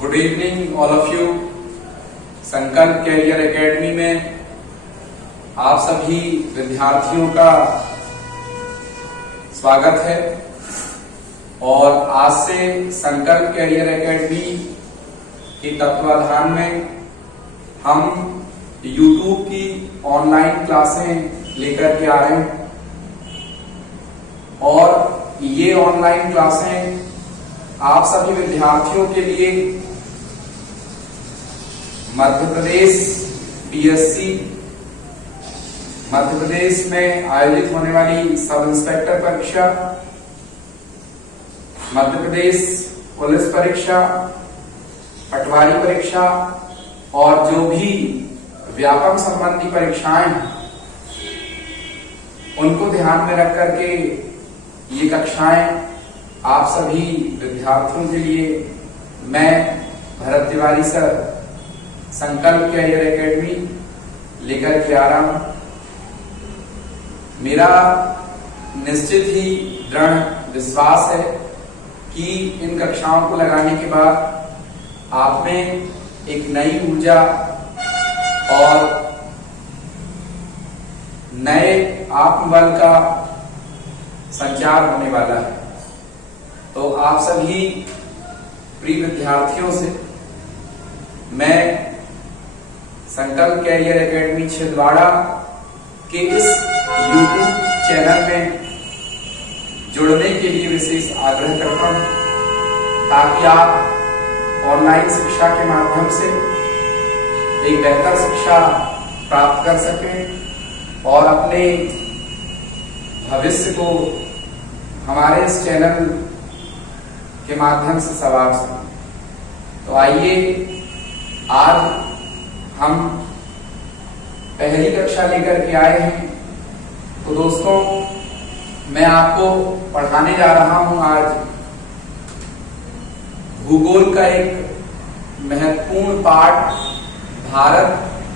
Good evening all of you. संकल्प career academy में आप सभी विद्यार्थियों का स्वागत है। और आज से संकल्प कैरियर एकेडमी के तत्वाधान में हम YouTube की ऑनलाइन क्लासें लेकर के आ रहे हैं और ये ऑनलाइन क्लासें आप सभी विद्यार्थियों के लिए मध्य प्रदेश पीएससी, मध्य प्रदेश में आयोजित होने वाली सब इंस्पेक्टर परीक्षा, मध्य प्रदेश पुलिस परीक्षा, पटवारी परीक्षा और जो भी व्यापम संबंधी परीक्षाएं हैं उनको ध्यान में रख करके ये कक्षाएं आप सभी विद्यार्थियों के लिए मैं भरत तिवारी सर संकल्प कैरियर एकेडमी लेकर के आ रहा हूं। मेरा निश्चित ही दृढ़ विश्वास है कि इन कक्षाओं को लगाने के बाद आप में एक नई ऊर्जा और नए आत्मबल का संचार होने वाला है। तो आप सभी प्रिय विद्यार्थियों से मैं संकल्प कैरियर एकेडमी छिंदवाड़ा के इस YouTube चैनल में जुड़ने के लिए विशेष आग्रह करता हूं ताकि आप ऑनलाइन शिक्षा के माध्यम से एक बेहतर शिक्षा प्राप्त कर सकें और अपने भविष्य को हमारे इस चैनल के माध्यम से संवार सकें। तो आइए आज हम पहली कक्षा लेकर के आए हैं। तो दोस्तों मैं आपको पढ़ाने जा रहा हूं आज भूगोल का एक महत्वपूर्ण पाठ, भारत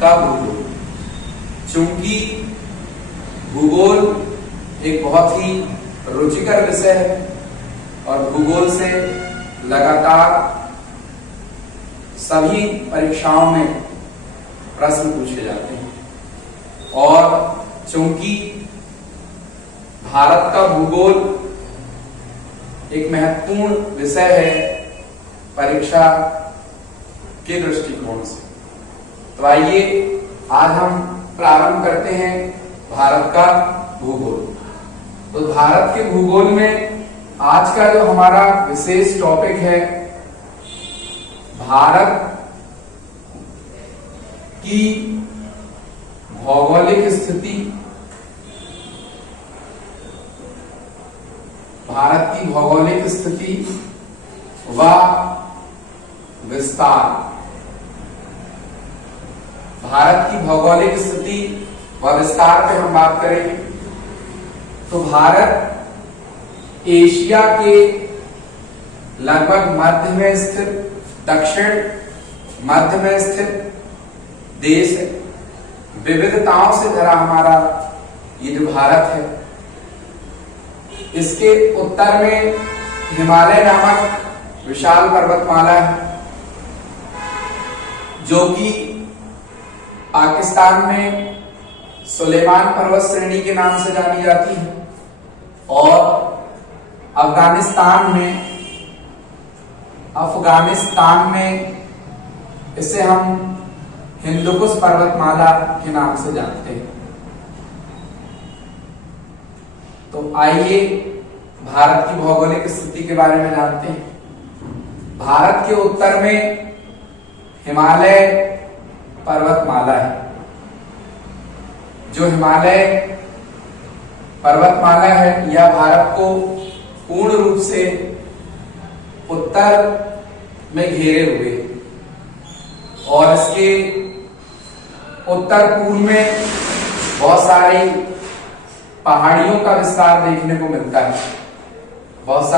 का भूगोल। चूंकि भूगोल एक बहुत ही रुचिकर विषय है और भूगोल से लगातार सभी परीक्षाओं में प्रश्न पूछे जाते हैं और चूंकि भारत का भूगोल एक महत्वपूर्ण विषय है परीक्षा के दृष्टिकोण से, तो आइए आज हम प्रारंभ करते हैं भारत का भूगोल। तो भारत के भूगोल में आज का जो हमारा विशेष टॉपिक है, भारत की भौगोलिक स्थिति, भारत की भौगोलिक स्थिति व विस्तार। भारत की भौगोलिक स्थिति व विस्तार पे हम बात करेंगे। तो भारत एशिया के लगभग मध्य में स्थित, दक्षिण मध्य में स्थित देश है। विविधताओं से भरा हमारा ये जो भारत है, इसके उत्तर में हिमालय नामक विशाल पर्वतमाला है जो कि पाकिस्तान में सुलेमान पर्वत श्रेणी के नाम से जानी जाती है और अफगानिस्तान में इसे हम हिंदुकुश पर्वतमाला के नाम से जानते हैं। तो आइए भारत की भौगोलिक स्थिति के बारे में जानते हैं। भारत के उत्तर में हिमालय पर्वतमाला है। जो हिमालय पर्वतमाला है यह भारत को पूर्ण रूप से उत्तर में घेरे हुए है और इसके उत्तर पूर्व में बहुत सारी पहाड़ियों का विस्तार देखने को मिलता है। बहुत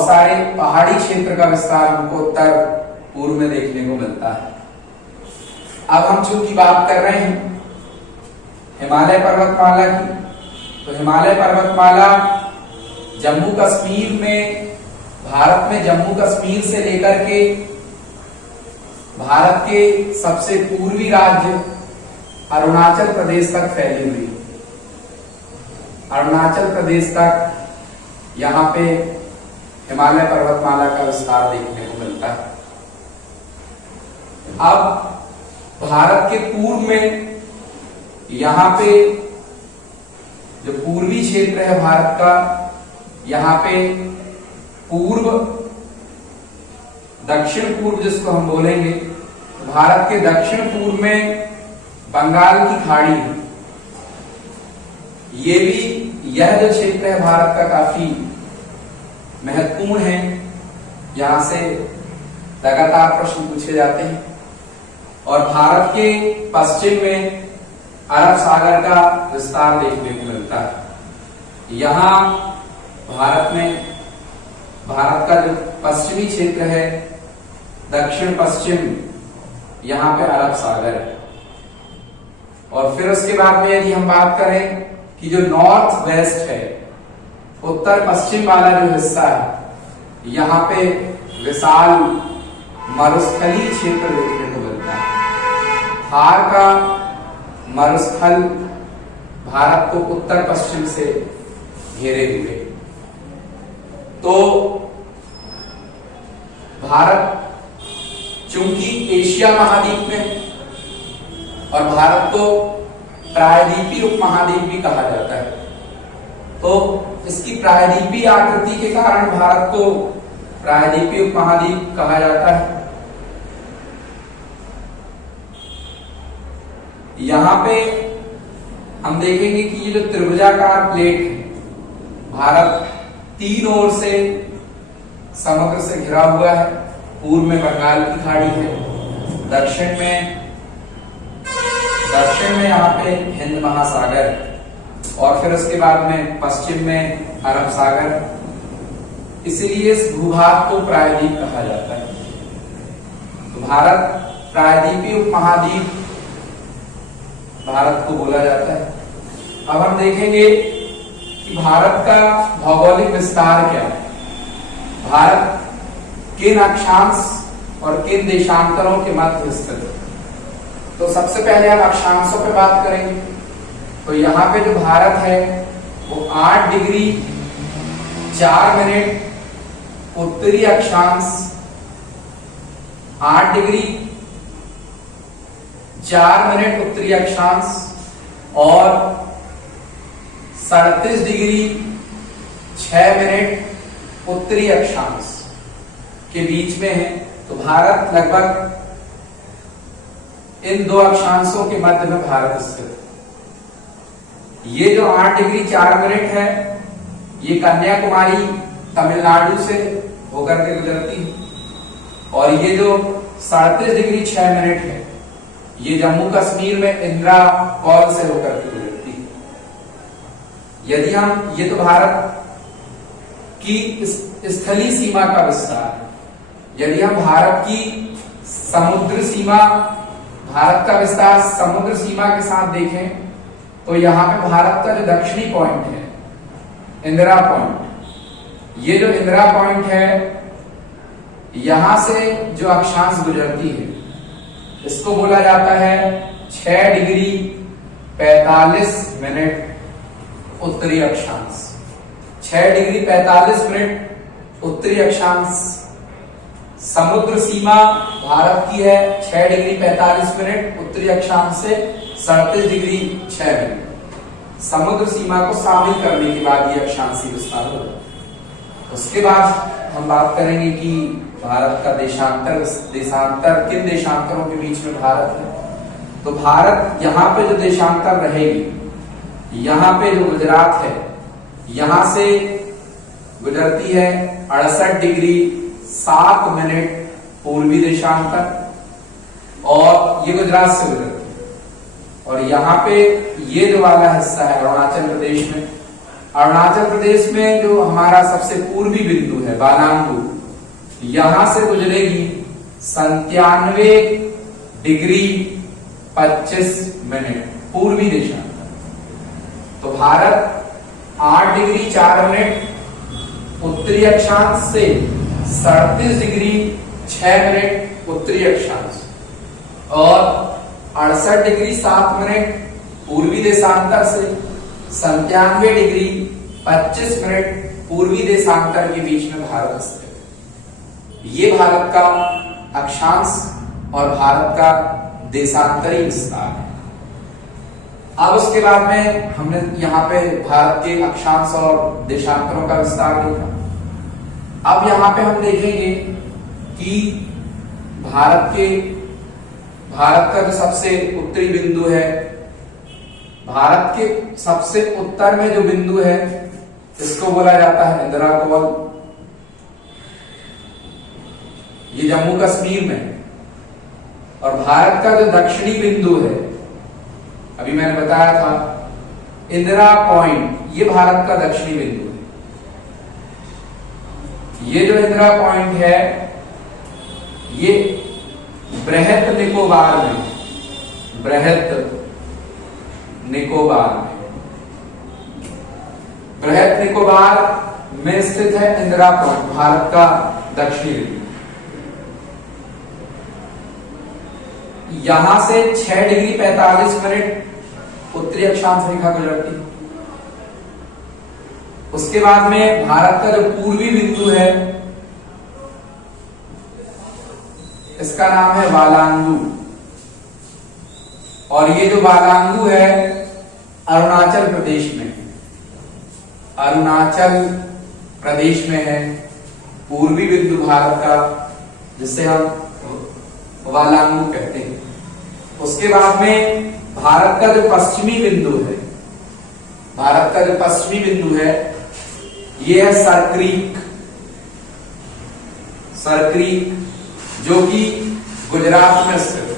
सारे पहाड़ी क्षेत्र का विस्तार हमको उत्तर पूर्व में देखने को मिलता है। अब हम चूंकि बात कर रहे हैं हिमालय पर्वतमाला की, तो हिमालय पर्वतमाला जम्मू कश्मीर में भारत में जम्मू कश्मीर से लेकर के भारत के सबसे पूर्वी राज्य अरुणाचल प्रदेश तक फैली हुई। अरुणाचल प्रदेश तक यहाँ पे हिमालय पर्वतमाला का विस्तार देखने को मिलता है। अब भारत के पूर्व में यहाँ पे जो पूर्वी क्षेत्र है भारत का, यहाँ पे पूर्व दक्षिण पूर्व जिसको हम बोलेंगे, तो भारत के दक्षिण पूर्व में बंगाल की खाड़ी है। ये भी यह जो क्षेत्र है भारत का काफी महत्वपूर्ण है। यहां से लगातार प्रश्न पूछे जाते हैं। और भारत के पश्चिम में अरब सागर का विस्तार देखने को मिलता है। यहां भारत का जो पश्चिमी क्षेत्र है, दक्षिण पश्चिम, यहां पे अरब सागर है। और फिर उसके बाद में यदि हम बात करें कि जो नॉर्थ वेस्ट है, उत्तर पश्चिम वाला जो हिस्सा है, यहाँ पे विशाल मरुस्थलीय क्षेत्र देखने को मिलता है। थार का मरुस्थल भारत को उत्तर पश्चिम से घेरे हुए। तो भारत चूंकि एशिया महाद्वीप में, और भारत को प्रायद्वीपीय उपमहाद्वीप भी कहा जाता है, तो इसकी प्रायद्वीपीय आकृति के कारण भारत को प्रायद्वीपीय उपमहाद्वीप कहा जाता है। यहां पे हम देखेंगे कि ये जो त्रिभुजाकार प्लेट है, भारत तीन ओर से समुद्र से घिरा हुआ है। पूर्व में बंगाल की खाड़ी है, दक्षिण में यहाँ पे हिंद महासागर, और फिर उसके बाद में पश्चिम में अरब सागर। इसलिए इस भूभाग को प्रायद्वीप कहा जाता है। तो भारत प्रायद्वीपीय उपमहाद्वीप भारत को बोला जाता है। अब हम देखेंगे कि भारत का भौगोलिक विस्तार क्या है, भारत किन अक्षांश और किन देशांतरों के मध्य स्थित है। तो सबसे पहले हम अक्षांशों पे बात करेंगे। तो यहाँ पे जो भारत है वो 8 डिग्री 4 मिनट उत्तरी अक्षांश, 8 डिग्री 4 मिनट उत्तरी अक्षांश और 37 डिग्री 6 मिनट उत्तरी अक्षांश के बीच में है। तो भारत लगभग इन दो अक्षांशों के मध्य में भारत स्थित है। ये जो 8 डिग्री 4 मिनट है, ये कन्याकुमारी तमिलनाडु से होकर के गुजरती है। और ये जो 37 डिग्री 6 मिनट है, ये जम्मू कश्मीर में इंदिरा कॉल से होकर के गुजरती है। यदि हम, ये तो भारत की स्थलीय सीमा का विस्तार है। यदि हम भारत की समुद्र सीमा, भारत का विस्तार समुद्र सीमा के साथ देखें, तो यहाँ पे भारत का जो दक्षिणी पॉइंट है, इंदिरा पॉइंट, ये जो इंदिरा पॉइंट है, यहां से जो अक्षांश गुजरती है, इसको बोला जाता है 6 डिग्री 45 मिनट उत्तरी अक्षांश। 6 डिग्री 45 मिनट उत्तरी अक्षांश। समुद्र सीमा भारत की है 6 डिग्री 45 मिनट उत्तरी अक्षांश से 37 डिग्री 6 मिनट। समुद्र सीमा को शामिल करने के बाद ये अक्षांशीय विस्तार होगा। उसके बाद हम बात करेंगे कि भारत का देशांतर किन देशांतरों के बीच में भारत है। तो भारत यहाँ पे जो देशांतर रहेगी, यहाँ पे जो गुजरात है, यहां से गुजरती है 68 डिग्री 7 मिनट पूर्वी देशांतर, और ये गुजरात से गुजरती है। और यहाँ पे ये जो वाला हिस्सा है अरुणाचल प्रदेश में, अरुणाचल प्रदेश में जो हमारा सबसे पूर्वी बिंदु है बालांगू, यहां से गुजरेगी 97 डिग्री 25 मिनट पूर्वी देशांतर। तो भारत 8 डिग्री 4 मिनट उत्तरी अक्षांश से 37 डिग्री 6 मिनट उत्तरी अक्षांश और 68 डिग्री 7 मिनट पूर्वी देशांतर से 97 डिग्री 25 मिनट पूर्वी देशांतर के बीच में भारत स्थित है। ये भारत का अक्षांश और भारत का देशांतरी विस्तार है। अब उसके बाद में हमने यहाँ पे भारत के अक्षांश और देशांतरों का विस्तार देखा। अब यहाँ पे हम देखेंगे कि भारत का जो सबसे उत्तरी बिंदु है, भारत के सबसे उत्तर में जो बिंदु है इसको बोला जाता है इंदिरा कॉल। ये जम्मू कश्मीर में। और भारत का जो दक्षिणी बिंदु है, अभी मैंने बताया था इंदिरा पॉइंट, ये भारत का दक्षिणी बिंदु है। ये जो इंदिरा पॉइंट है ये बृहत निकोबार में, बृहत निकोबार में स्थित है इंदिरा पॉइंट, भारत का दक्षिणी बिंदु। यहां से 6 डिग्री 45 मिनट उत्तरी अक्षांश रेखा गुजरती है। उसके बाद में भारत का जो पूर्वी बिंदु है इसका नाम है वालांगू। और ये जो वालांगू है अरुणाचल प्रदेश में, अरुणाचल प्रदेश में है पूर्वी बिंदु भारत का, जिसे हम वालांगू कहते हैं। उसके बाद में भारत का जो पश्चिमी बिंदु है, भारत का जो पश्चिमी बिंदु है ये है सरक्रीक, जो कि गुजरात में स्थित है।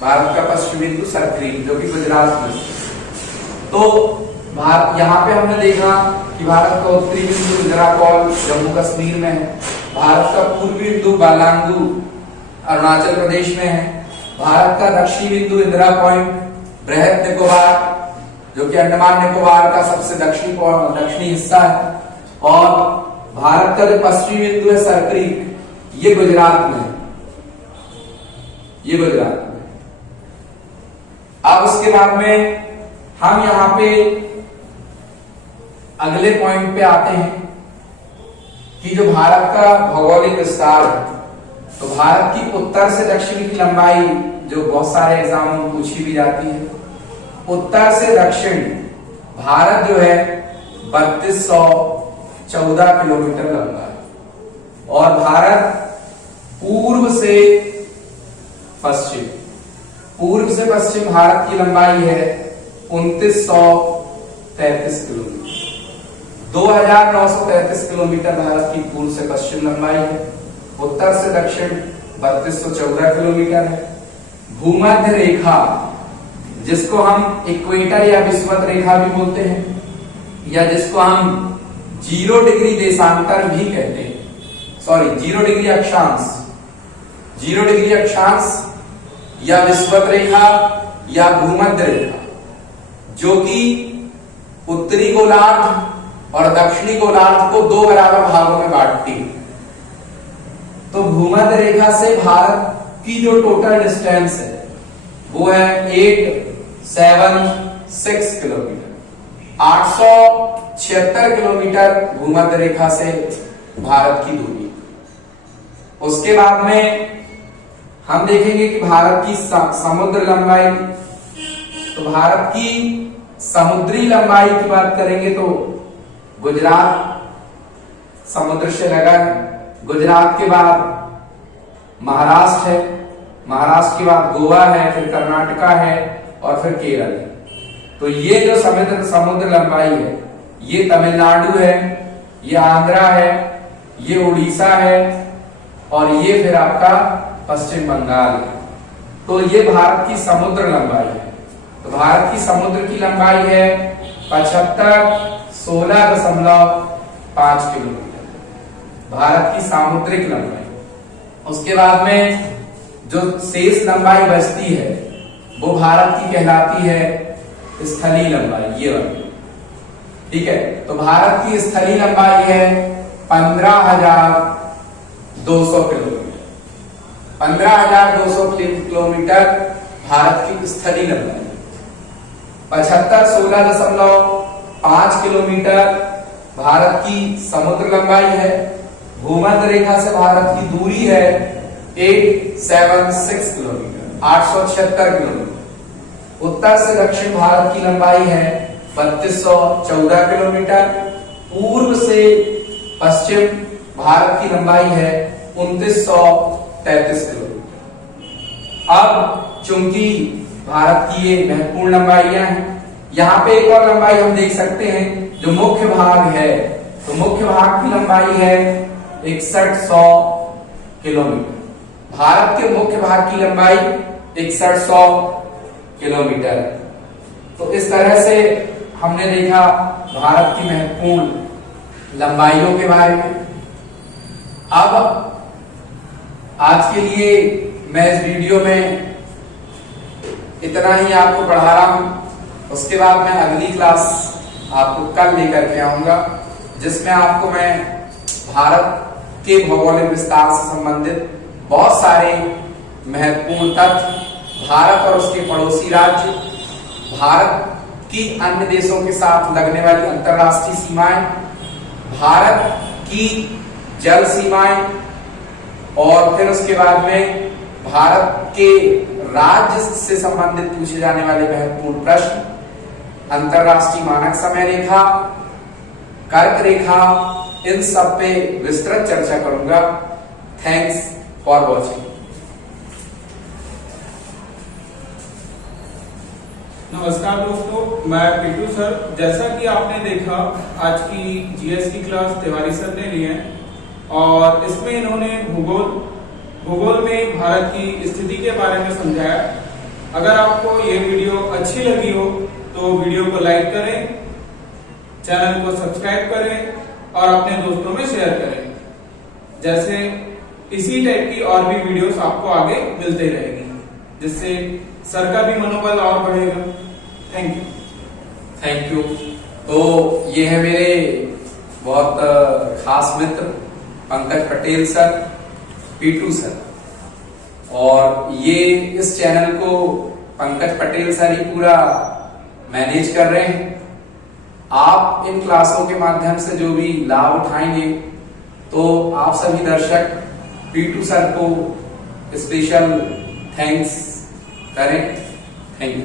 भारत का पश्चिमी बिंदु सरक्रीक जो कि गुजरात में स्थित। तो भारत, यहां पे हमने देखा कि भारत का उत्तरी बिंदु इंदिरा कॉल जम्मू कश्मीर में है, भारत का पूर्वी बिंदु बालांगू अरुणाचल प्रदेश में है, भारत का दक्षिणी बिंदु इंदिरा पॉइंट बृहत निकोबार जो कि अंडमान निकोबार का सबसे दक्षिणी हिस्सा है, और भारत का जो पश्चिमी बिंदु है सरक्रीक, ये गुजरात में है, ये गुजरात में। अब उसके बाद में हम यहां पे अगले पॉइंट पे आते हैं कि जो भारत का भौगोलिक विस्तार है, तो भारत की उत्तर से दक्षिण की लंबाई जो बहुत सारे एग्जामों में पूछी भी जाती है, उत्तर से दक्षिण भारत जो है 3214 किलोमीटर लंबा है। और भारत पूर्व से पश्चिम भारत की लंबाई है 2933 किलोमीटर। 2933 किलोमीटर भारत की पूर्व से पश्चिम लंबाई है, उत्तर से दक्षिण 3214 किलोमीटर है। भूमध्य रेखा, जिसको हम इक्वेटर या विषुवत रेखा भी बोलते हैं, या जिसको हम 0 डिग्री देशांतर भी कहते हैं, 0 डिग्री अक्षांश, 0 डिग्री अक्षांश या विषुवत रेखा या भूमध्य रेखा, जो कि उत्तरी गोलार्ध और दक्षिणी गोलार्ध को 2 बराबर भागों में बांटती है। तो भूमध्य रेखा से भारत की जो टोटल डिस्टेंस है वो है 876 किलोमीटर, 876 किलोमीटर भूमध्य रेखा से भारत की दूरी। उसके बाद में हम देखेंगे कि भारत की समुद्र लंबाई, तो भारत की समुद्री लंबाई की बात करेंगे तो गुजरात समुद्र से लगा है, गुजरात के बाद महाराष्ट्र है, महाराष्ट्र के बाद गोवा है, फिर कर्नाटका है और फिर केरल है। तो ये जो समुद्र लंबाई है ये तमिलनाडु है, ये आंध्रा है, ये उड़ीसा है और ये फिर आपका पश्चिम बंगाल है। तो ये भारत की समुद्र लंबाई है। तो भारत की समुद्र की लंबाई है 7516.5 किलोमीटर, भारत की सामुद्रिक लंबाई। उसके बाद में जो शेष लंबाई बचती है वो भारत की कहलाती है स्थलीय लंबाई, ये वाली। ठीक है, तो भारत की स्थलीय लंबाई है 15,200 किलोमीटर। 15,200 किलोमीटर भारत की स्थलीय लंबाई। 75,16.5 किलोमीटर भारत की समुद्र लंबाई है। भूमध्य रेखा से भारत की दूरी है 876 किलोमीटर, 876 किलोमीटर। उत्तर से दक्षिण भारत की लंबाई है 3214 किलोमीटर। पूर्व से पश्चिम भारत की लंबाई है 2933 किलोमीटर। अब चूंकि भारत की ये महत्वपूर्ण लंबाइयां हैं, यहाँ पे एक और लंबाई हम देख सकते हैं जो मुख्य भाग है। तो मुख्य भाग की लंबाई है 6100 किलोमीटर। भारत के मुख्य भाग की लंबाई 6100 किलोमीटर। तो इस तरह से हमने देखा भारत की महत्वपूर्ण लंबाइयों के बारे में। अब आज के लिए मैं इस वीडियो में इतना ही आपको पढ़ा रहा हूं। उसके बाद मैं अगली क्लास आपको कल लेकर के आऊंगा, जिसमें आपको मैं भारत के भौगोलिक विस्तार से संबंधित बहुत सारे महत्वपूर्ण तथ्य, भारत और उसके पड़ोसी राज्य, भारत की अन्य देशों के साथ लगने वाली अंतरराष्ट्रीय सीमाएं, भारत की जल सीमाएं, और फिर उसके बाद में भारत के राज्य से संबंधित पूछे जाने वाले महत्वपूर्ण प्रश्न, अंतरराष्ट्रीय मानक समय रेखा, कर्क रेखा, इन सब पे विस्तृत चर्चा करूंगा। Thanks for watching. नमस्कार दोस्तों, मैं पीटू सर। जैसा कि आपने देखा, आज की जीएस की क्लास तिवारी सर ने ली है और इसमें इन्होंने भूगोल में भारत की स्थिति के बारे में समझाया। अगर आपको ये वीडियो अच्छी लगी हो तो वीडियो को लाइक करें, चैनल को सब्सक्राइब करें और अपने दोस्तों में शेयर करें। जैसे इसी टाइप की और भी वीडियोस आपको आगे मिलते रहेगी, जिससे सर का भी मनोबल और बढ़ेगा। Thank you. तो ये है मेरे बहुत खास मित्र पंकज पटेल सर, पीटू सर, और ये इस चैनल को पंकज पटेल सर ही पूरा मैनेज कर रहे हैं। आप इन क्लासों के माध्यम से जो भी लाभ उठाएंगे, तो आप सभी दर्शक पीटू सर को स्पेशल थैंक्स करें। Thank you.